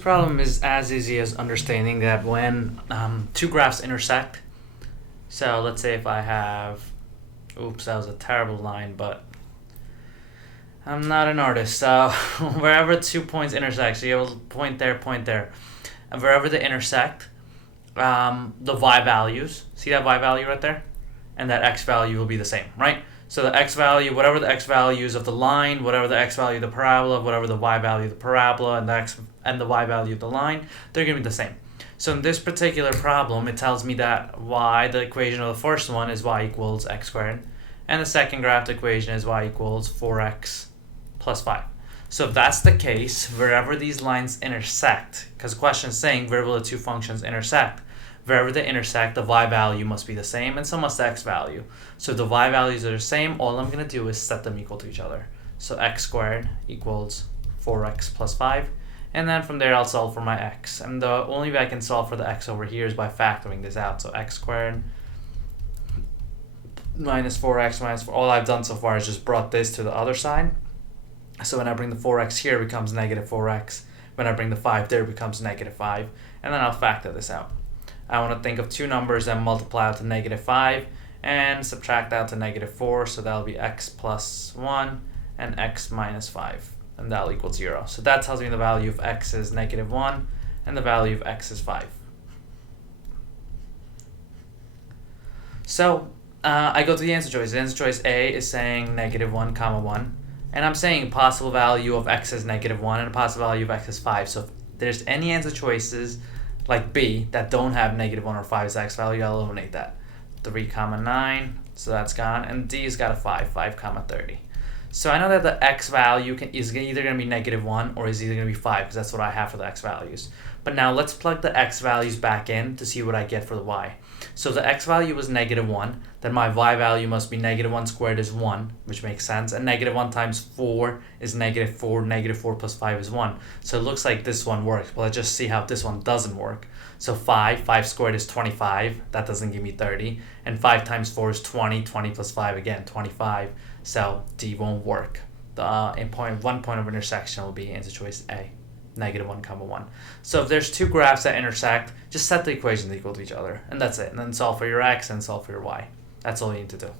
Problem is as easy as understanding that when two graphs intersect. So let's say if I have, oops, that was a terrible line, but I'm not an artist. So wherever 2 points intersect, so you have a point there, and wherever they intersect, the y values, see that y value right there, and that x value will be the same, right? So the x value, whatever the x values of the line, whatever the x value of the parabola, whatever the y value of the parabola, and the y value of the line, they're going to be the same. So in this particular problem, it tells me that y, the equation of the first one is y equals x squared, and the second graph equation is y equals 4x plus 5. So if that's the case, wherever these lines intersect, because the question is saying where will the two functions intersect, wherever they intersect, the y value must be the same, and so must the x value. So if the y values are the same, all I'm going to do is set them equal to each other. So x squared equals 4x plus 5, and then from there I'll solve for my x. And the only way I can solve for the x over here is by factoring this out. So x squared minus 4x minus 4. All I've done so far is just brought this to the other side. So when I bring the 4x here, it becomes negative 4x. When I bring the 5 there, it becomes negative 5. And then I'll factor this out. I want to think of two numbers and multiply out to negative 5 and subtract out to negative 4. So that'll be x plus 1 and x minus 5. And that'll equal 0. So that tells me the value of x is negative 1 and the value of x is 5. So I go to the answer choice. The answer choice A is saying negative 1 comma 1. And I'm saying possible value of x is negative 1 and a possible value of x is 5. So if there's any answer choices like B that don't have negative 1 or 5 as x value, I'll eliminate that. 3 comma 9, so that's gone. And D's got a 5 comma 30. So I know that the x value is either going to be negative 1 or is either going to be 5 because that's what I have for the x values. But now let's plug the x values back in to see what I get for the y. So if the x value was negative 1, then my y value must be negative 1 squared is 1, which makes sense. And negative 1 times 4 is negative 4. Negative 4 plus 5 is 1. So it looks like this one works. But let's just see how this one doesn't work. So 5 squared is 25. That doesn't give me 30. And 5 times 4 is 20. 20 plus 5, again, 25. So D won't work. The one point of intersection will be answer choice A. Negative 1 comma 1. So if there's two graphs that intersect, just set the equations equal to each other. And that's it. And then solve for your x and solve for your y. That's all you need to do.